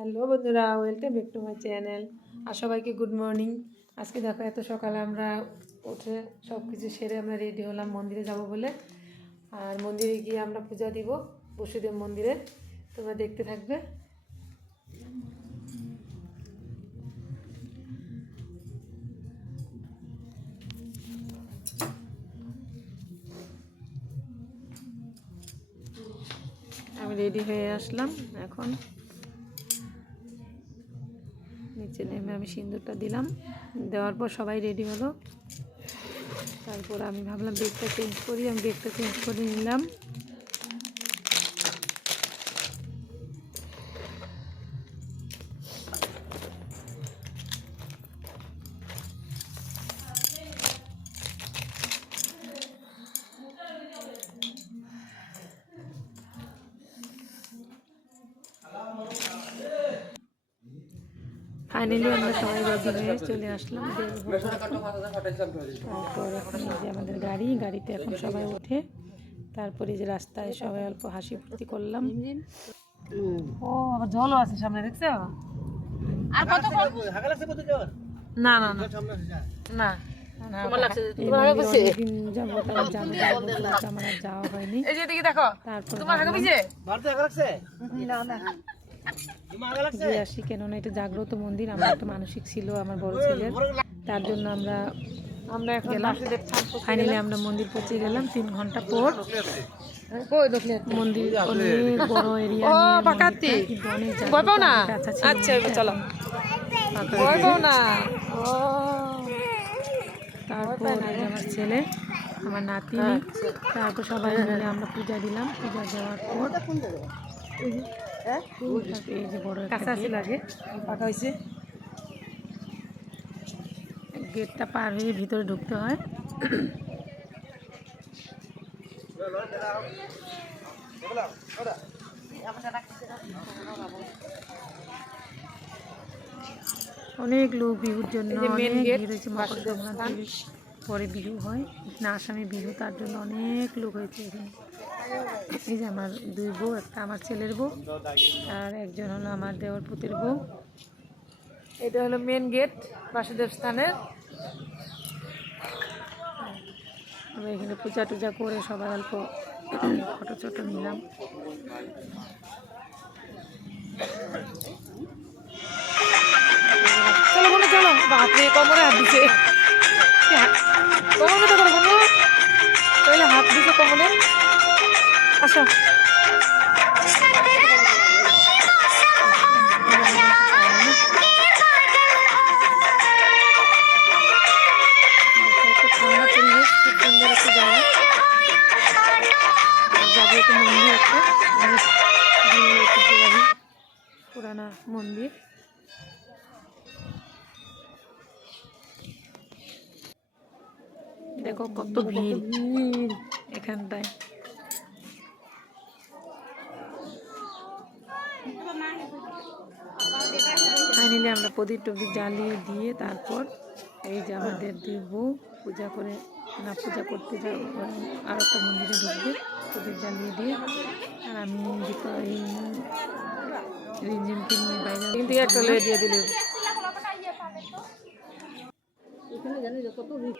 Hello বন্ধুরা, welcome back to my channel. আর সবাইকে গুড মর্নিং। আজকে দেখো এত সকালে আমরা উঠে সব কিছু সেরে আমরা রেডি হলাম মন্দিরে যাব বলে। আর মন্দিরে গিয়ে আমরা পূজা দিব, বসুদেব মন্দিরে। তোমরা দেখতে থাকবে। আমি রেডি হয়ে আসলাম। এখন নিচে নেমে আমি সিঁদুরটা দিলাম, দেওয়ার পর সবাই রেডি হলো। তারপর আমি ভাবলাম ব্যাগটা চেঞ্জ করি, আমি ব্যাগটা চেঞ্জ করে নিলাম। ফাইনালি আমরা সবাই রেডি হয়ে চলে আসলাম। তারপর এখন যে আমাদের গাড়িতে এখন সবাই উঠে, তারপরে যে রাস্তায় সবাই অল্প হাসি ফুর্তি করলাম। ও আবার জলও আছে সামনে, দেখছো? আর কত না না না না যাওয়া হয়নি। আসি কেননা এটা জাগ্রত মন্দির। আমার একটা মানসিক ছিল আমার বড় ছেলের, তার জন্য আমরা এখন গেলাম। ফাইনালি আমরা মন্দির পৌঁছে গেলাম 3 ঘন্টা পর। মন্দির অনেক বড় এরিয়া, তারপর আমার ছেলে, আমার নাতিনি, তারপর সবাই মিলে আমরা পূজা দিলাম। পূজা দেওয়ার পর এই যে বড় কাছে লাগে পাকা হয়েছে, গেটটা পার হয়ে ভিতরে ঢুকতে হয়। অনেক লোক বিহুর জন্য, অনেক ভিড় হয়েছে। মকর সংক্রান্তির পরে বিহু হয় না, আসামে বিহু, তার জন্য অনেক লোক হয়েছে এখানে। এই যে আমার 2 বউ, একটা আমার ছেলের বউ আর একজন হলো আমার দেওর পুতের বউ। এটা হলো মেন গেট বাসুদেব স্থানের। আমরা এখানে পূজা টুজা করে সবাই অল্প ফটো চটো নিলাম। চলো বোনো চলো, বাপরে কোমরে হাত দিছে, কোমর মতো করো বোনো, তাহলে হাত দিছে কোমরে। আসো ঠান্ডা পরিবেশ, খুব সুন্দর একটা জায়গা, জাগ্রত মন্দির, একটা অনেক ঐতিহ্যবাহী পুরানা মন্দির। দেখো কত ভিড় এখানটায়। ফাইনালি আমরা প্রদীপ টদীপ জ্বালিয়ে দিয়ে তারপর এই যে আমাদের 2 বউ পূজা করে না পূজা করতে যাবো, আর একটা মন্দিরে ঢুকবে প্রদীপ জ্বালিয়ে দিয়ে। আর আমি রিমঝিমকে নিয়ে বাইরে দিয়ে দিলে এখানে জানি কত ভিড়।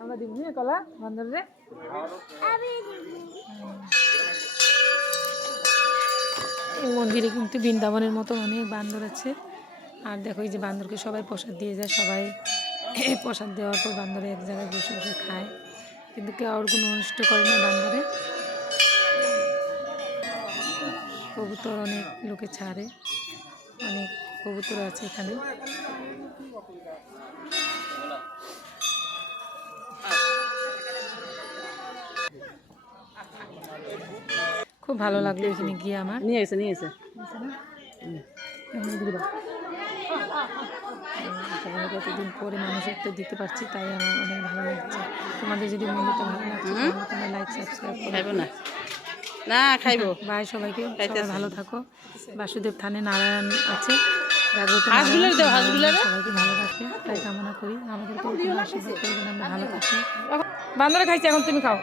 আমরা দিব কলা বান্দরে। এই মন্দিরে কিন্তু বৃন্দাবনের মতো অনেক বান্দর আছে। আর দেখো এই যে বান্দরকে সবাই প্রসাদ দিয়ে যায়, সবাই প্রসাদ দেওয়ার পর বান্দরে এক জায়গায় বসে বসে খায়, কিন্তু কেউ আর কোনো অনিষ্ট করে না বান্দরে। কবুতর অনেক লোকে ছাড়ে, অনেক কবুতর আছে এখানে। খুব ভালো লাগলো এখানে গিয়ে আমার। নিয়ে এসে সবাইকে এতদিন পরে মানুষের তো দিতে পারছি, তাই আমার অনেক ভালো লাগছে। তোমাদের যদি মন্দিরটা ভালো লাগছে তাহলে তোমরা লাইক সাবস্ক্রাইব খাইবো না না খাইবো। বাই সবাইকে, সবাই ভালো থাকো। বাসুদেব থানে নারায়ণ আছে, জাগ্রত হাঁসগুলোর দাও, নারায়ণ হাঁসগুলোর সবাইকে ভালো রাখে, তাই কামনা করি। আমাদেরকে আশীর্বাদ করে যেন আমরা ভালো থাকি। বান্দরে খাইছি, এখন তুমি খাও।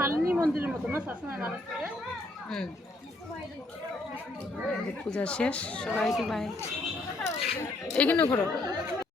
মালিনী মন্দিরের মতো না সবসময় মানুষ পূজা শেষ, সবাইকে বাই। এখানে করো।